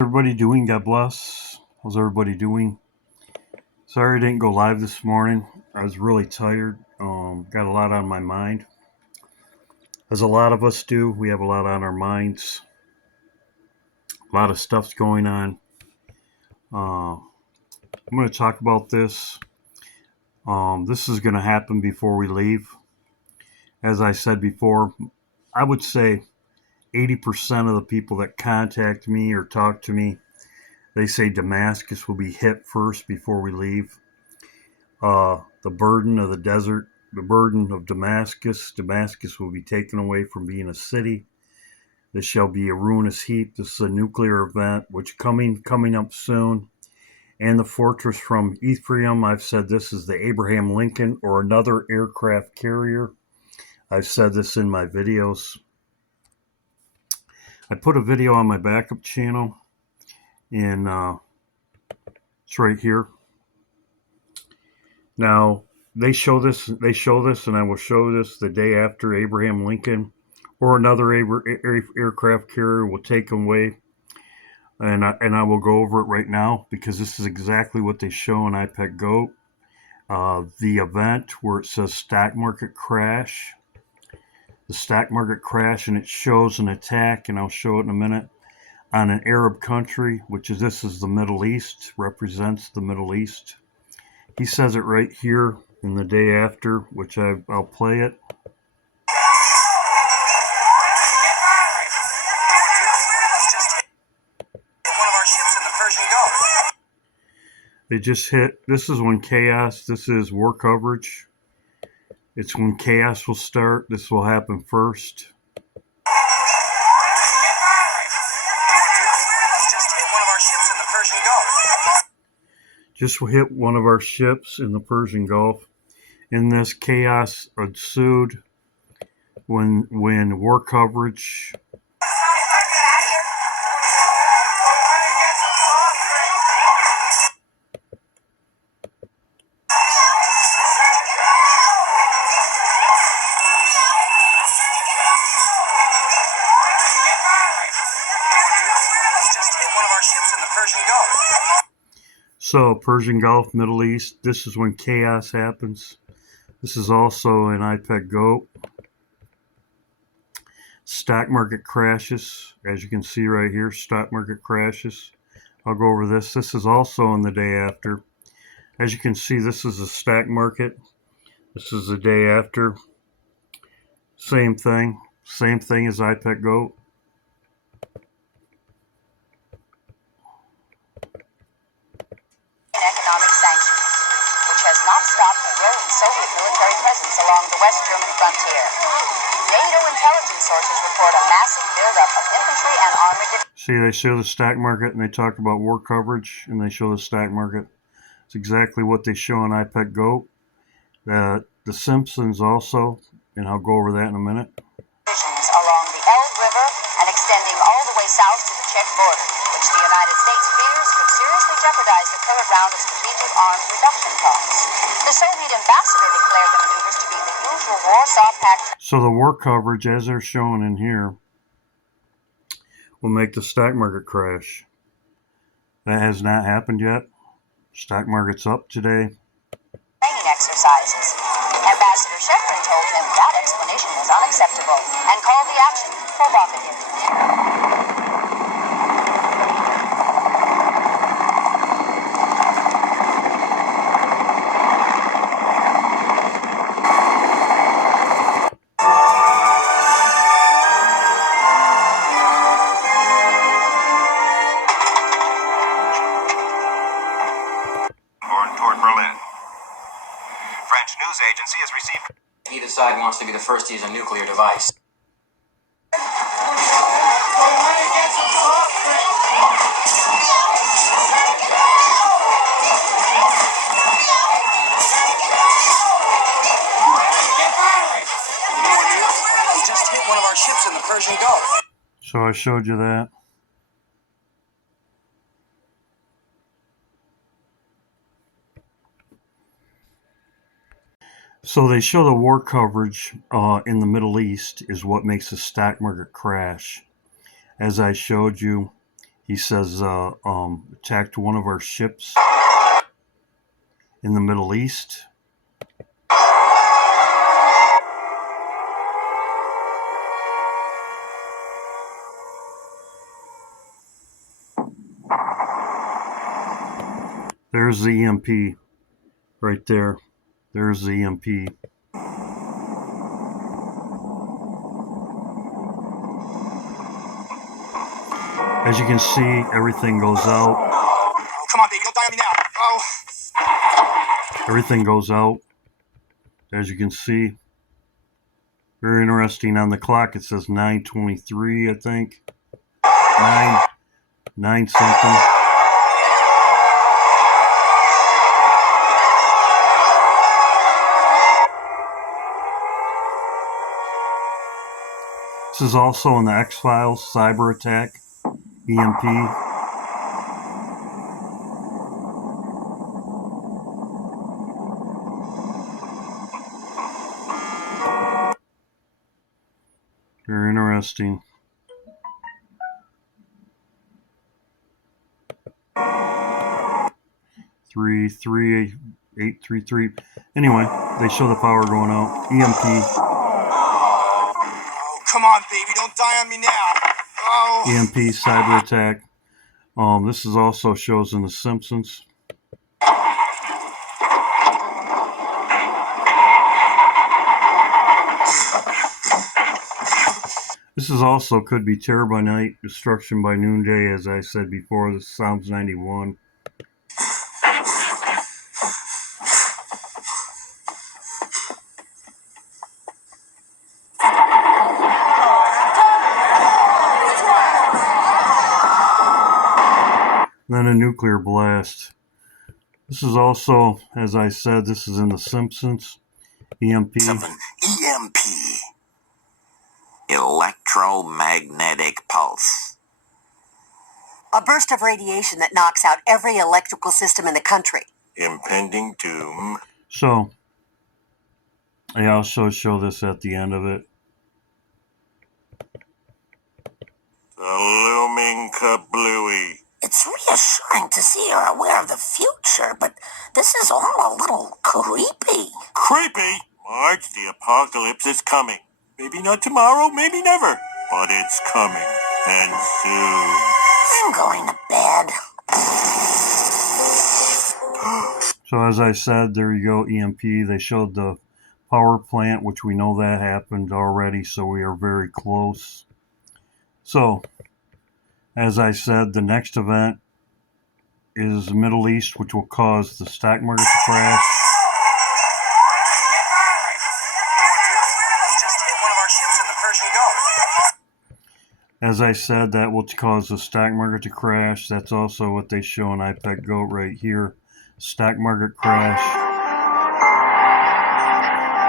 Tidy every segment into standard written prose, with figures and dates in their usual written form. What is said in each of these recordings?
Everybody doing? God bless. How's everybody doing? Sorry I didn't go live this morning. I was really tired. Got a lot on my mind. As a lot of us do, we have a lot on our minds. A lot of stuff's going on. I'm going to talk about this. This is going to happen before we leave. As I said before, I would say 80% of the people that contact me or talk to me, they say Damascus will be hit first before we leave. The burden of the desert, the burden of Damascus. Damascus will be taken away from being a city. This shall be a ruinous heap. This is a nuclear event, which coming up soon. And the fortress from Ephraim, I've said this is the Abraham Lincoln or another aircraft carrier. I've said this in my videos. I put a video on my backup channel, and it's right here. Now, they show this, and I will show this the day after Abraham Lincoln or another aircraft carrier will take them away. And I will go over it right now because this is exactly what they show in IPEC GOAT. The event where it says stock market crash. The stock market crash, and it shows an attack, and I'll show it in a minute, on an Arab country, this is the Middle East, represents the Middle East. He says it right here in the day after, which I'll play it. One of our ships in the Persian Gulf. They just hit. This is when chaos. This is war coverage. It's when chaos will start. This will happen first. Just hit one of our ships in the Persian Gulf. In this, chaos ensued when war coverage. So, Persian Gulf, Middle East, this is when chaos happens. This is also in IPEC GOAT. Stock market crashes, as you can see right here, stock market crashes. I'll go over this. This is also in the day after. As you can see, this is a stock market. This is the day after. Same thing as IPEC GOAT. Economic sanctions, which has not stopped the growing Soviet military presence along the West German frontier. NATO intelligence sources report a massive buildup of infantry and armored. See, they show the stock market, and they talk about war coverage, and they show the stock market. It's exactly what they show on IPEC GOAT. The Simpsons also, and I'll go over that in a minute. Along the Elbe River and extending all the way south to the Czech border, which the United States fears could seriously jeopardize the current round of strategic arms reduction talks. The Soviet ambassador declared the maneuvers to be the usual Warsaw Pact. So the war coverage, as they're shown in here, will make the stock market crash. That has not happened yet. Stock market's up today. Training exercises. Ambassador Shevrin told him that explanation was unacceptable and called the action provocative. Agency has received. Either side wants to be the first to use a nuclear device. We just hit one of our ships in the Persian Gulf. So I showed you that. So they show the war coverage in the Middle East is what makes the stock market crash. As I showed you, He says attacked one of our ships in the Middle East. There's the EMP right there. There's the EMP. As you can see, everything goes out. Oh, come on, baby, don't die on me now. Oh. Everything goes out. As you can see. Very interesting. On the clock, it says 9:23, I think. 9 something. This is also in the X-Files cyber attack, EMP. Very interesting. Three, 833. Anyway, they show the power going out. EMP. Oh, come on, baby, don't die on me now. Oh. EMP cyber attack. This is also shows in The Simpsons. This is also could be terror by night, destruction by noonday, as I said before. This is Psalms 91. Then a nuclear blast. This is also, as I said, this is in The Simpsons. EMP. EMP. Electromagnetic pulse. A burst of radiation that knocks out every electrical system in the country. Impending doom. So, I also show this at the end of it. The looming kablooey. It's reassuring to see you're aware of the future, but this is all a little creepy. Creepy? Marge, the apocalypse is coming. Maybe not tomorrow, maybe never. But it's coming. And soon. I'm going to bed. So as I said, there you go, EMP. They showed the power plant, which we know that happened already, so we are very close. So, as I said, the next event is the Middle East, which will cause the stock market to crash. As I said, that will cause the stock market to crash. That's also what they show on iPad Go right here. Stock market crash,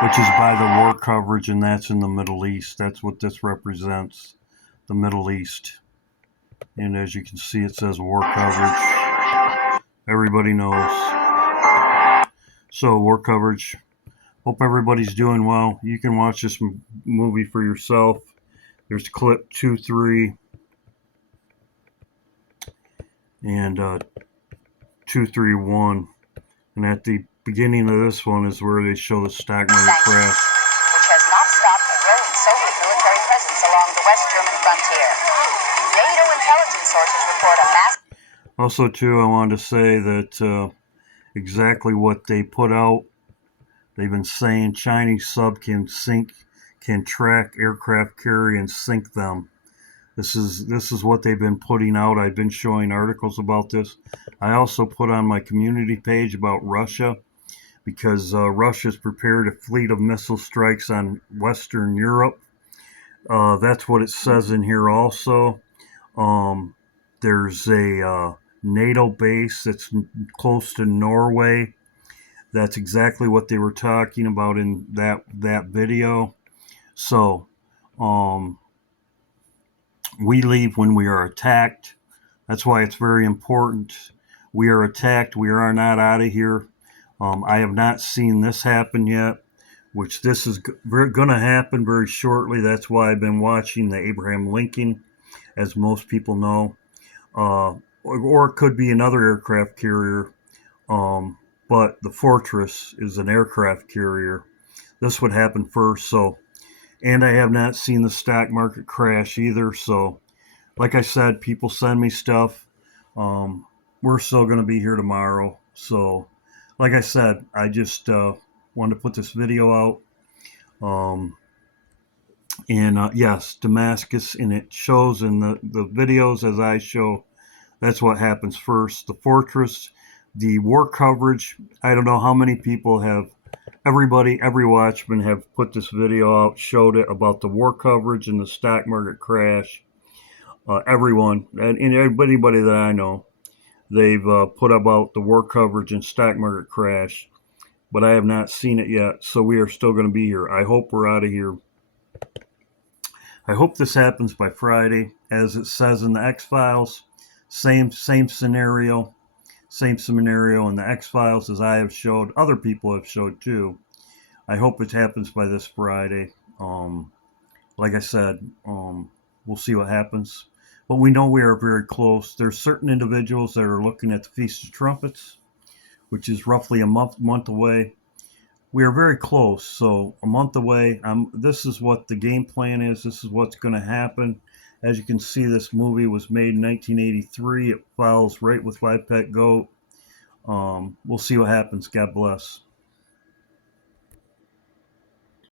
which is by the war coverage, and that's in the Middle East. That's what this represents, the Middle East. And as you can see, it says war coverage. Everybody knows. So, war coverage. Hope everybody's doing well. You can watch this movie for yourself. There's clip 2, 3, and 2, 3, 1. And at the beginning of this one is where they show the stock market crash. Which has not stopped the growing Soviet military presence along the West German frontier. NATO intelligence sources report a massive... Also, too, I wanted to say that exactly what they put out, they've been saying Chinese sub can track aircraft carrier and sink them. This is what they've been putting out. I've been showing articles about this. I also put on my community page about Russia, because Russia's prepared a fleet of missile strikes on Western Europe. That's what it says in here also. There's a NATO base that's close to Norway. That's exactly what they were talking about in that video. So, we leave when we are attacked. That's why it's very important. We are attacked. We are not out of here. I have not seen this happen yet, which this is going to happen very shortly. That's why I've been watching the Abraham Lincoln, as most people know. or it could be another aircraft carrier. But the Fortress is an aircraft carrier. This would happen first. So, and I have not seen the stock market crash either. So, like I said, people send me stuff. Um, we're still going to be here tomorrow. So, like I said, I just wanted to put this video out. Um, and yes, Damascus, and it shows in the videos as I show. That's what happens first. The Fortress, the war coverage. I don't know how many people have. Every watchman have put this video out, showed it about the war coverage and the stock market crash. Everyone and anybody that I know, they've put about the war coverage and stock market crash, but I have not seen it yet. So we are still going to be here. I hope we're out of here. I hope this happens by Friday, as it says in the X Files. Same scenario, in the X Files as I have showed. Other people have showed too. I hope it happens by this Friday. Like I said, we'll see what happens. But we know we are very close. There's certain individuals that are looking at the Feast of Trumpets, which is roughly a month away. We are very close. So a month away. This is what the game plan is. This is what's going to happen. As you can see, this movie was made in 1983. It follows right with Five Pet Goat. We'll see what happens. God bless.